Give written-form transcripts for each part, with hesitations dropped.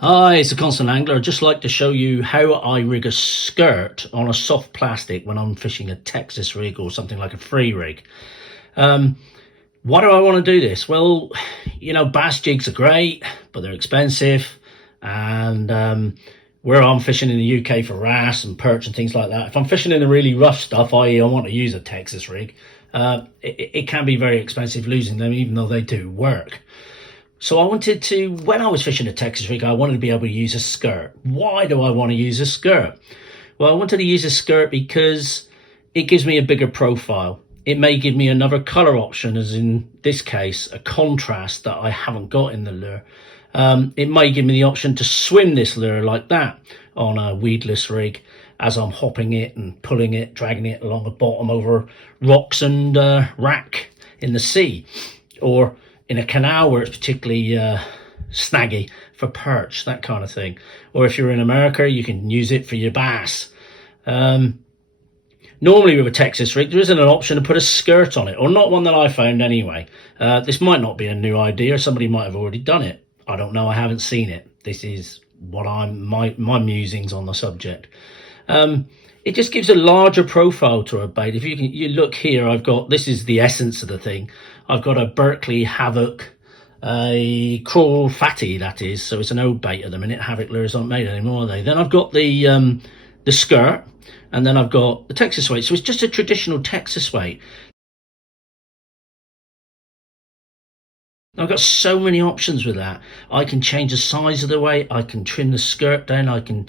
Hi, it's the Constant Angler. I'd just like to show you how I rig a skirt on a soft plastic when I'm fishing a Texas rig or something like a free rig. Why do I want to do this? Well, you know, bass jigs are great, but they're expensive. And where I'm fishing in the UK for wrasse and perch and things like that, if I'm fishing in the really rough stuff, i.e. I want to use a Texas rig, it can be very expensive losing them, even though they do work. So I wanted to, when I was fishing a Texas rig, I wanted to be able to use a skirt. Why do I want to use a skirt? Well, I wanted to use a skirt because it gives me a bigger profile. It may give me another color option, as in this case, a contrast that I haven't got in the lure. It may give me the option to swim this lure like that on a weedless rig as I'm hopping it and pulling it, dragging it along the bottom over rocks and wrack in the sea, or in a canal where it's particularly snaggy for perch, that kind of thing. Or if you're in America, you can use it for your bass. Normally with a Texas rig, there isn't an option to put a skirt on it, or not one that I found anyway. This might not be a new idea. Somebody might have already done it. I don't know. I haven't seen it. This is what my musings on the subject. It just gives a larger profile to a bait. If you look here, I've got, this is the essence of the thing. I've got a Berkeley Havoc, a crawl fatty, that is. So it's an old bait at the minute. Havoc lures aren't made anymore, are they? Then I've got the skirt, and then I've got the Texas weight. So it's just a traditional Texas weight. I've got so many options with that. I can change the size of the weight. I can trim the skirt down. I can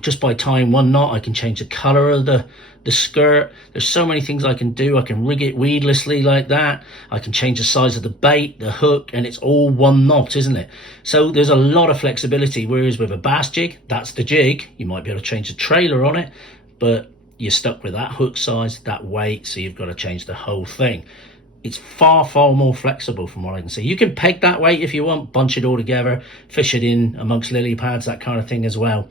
just by tying one knot, I can change the color of the skirt. There's so many things I can do. I can rig it weedlessly like that. I can change the size of the bait, the hook, and it's all one knot, isn't it? So there's a lot of flexibility. Whereas with a bass jig, that's the jig. You might be able to change the trailer on it, but you're stuck with that hook size, that weight, so you've got to change the whole thing. It's far more flexible from what I can see. You can peg that weight if you want, bunch it all together, fish it in amongst lily pads, that kind of thing as well.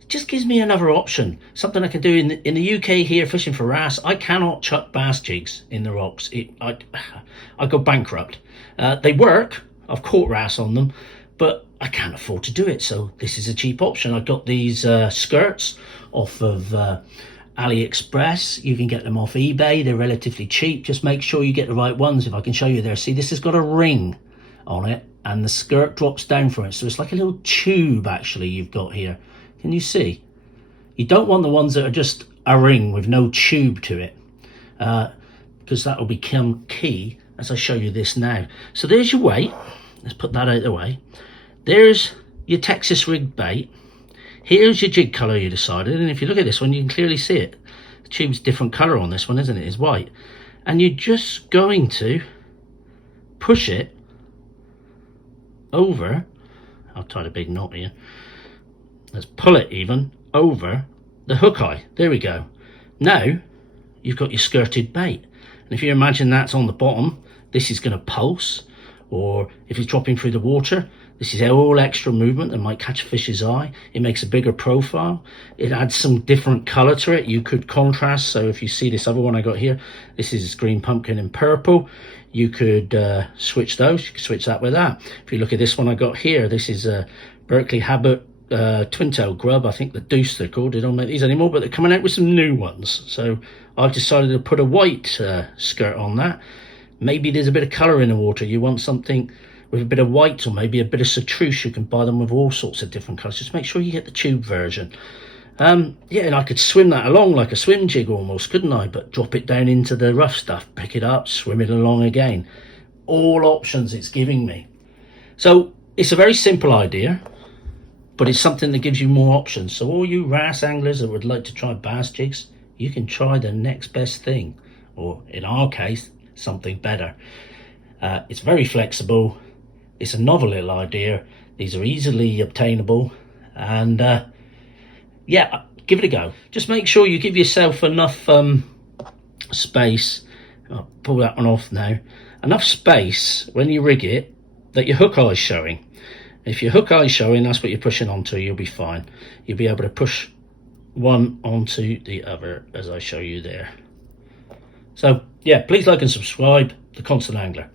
It just gives me another option, something I can do in the UK here fishing for wrasse. I cannot chuck bass jigs in the rocks. I go bankrupt. They work. I've caught wrasse on them, but I can't afford to do it. So this is a cheap option. I got these skirts off of AliExpress. You can get them off eBay. They're relatively cheap. Just make sure you get the right ones. If I can show you there, see, this has got a ring on it and the skirt drops down from it, so it's like a little tube actually you've got here. Can you see? You don't want the ones that are just a ring with no tube to it, because that will become key as I show you this now. So there's your weight. Let's put that out of the way. There's your Texas rig bait. Here's your jig colour you decided, and if you look at this one, you can clearly see it. The tube's different colour on this one, isn't it? It's white. And you're just going to push it over. I'll tie the big knot here. Let's pull it even over the hook eye. There we go. Now you've got your skirted bait. And if you imagine that's on the bottom, this is going to pulse, or if it's dropping through the water, this is all extra movement that might catch a fish's eye. It makes a bigger profile. It adds some different color to it. You could contrast. So if you see this other one I got here, this is green pumpkin and purple. You could switch those. You could switch that with that. If you look at this one I got here, this is a Berkeley Habit twin tail grub. I think the Deuce they're called. They don't make these anymore, but they're coming out with some new ones. So I've decided to put a white skirt on that. Maybe there's a bit of color in the water. You want something with a bit of white, or maybe a bit of chartreuse. You can buy them with all sorts of different colors. Just make sure you get the tube version. Yeah, and I could swim that along like a swim jig almost, couldn't I? But drop it down into the rough stuff, pick it up, swim it along again. All options it's giving me. So it's a very simple idea, but it's something that gives you more options. So all you wrasse anglers that would like to try bass jigs, you can try the next best thing, or in our case, something better. It's very flexible. It's a novel little idea. These are easily obtainable, and yeah, give it a go. Just make sure you give yourself enough space. I'll pull that one off now. Enough space when you rig it that your hook eye is showing. If your hook eye is showing, that's what you're pushing onto. You'll be fine. You'll be able to push one onto the other as I show you there. So yeah, please like and subscribe. The Constant Angler.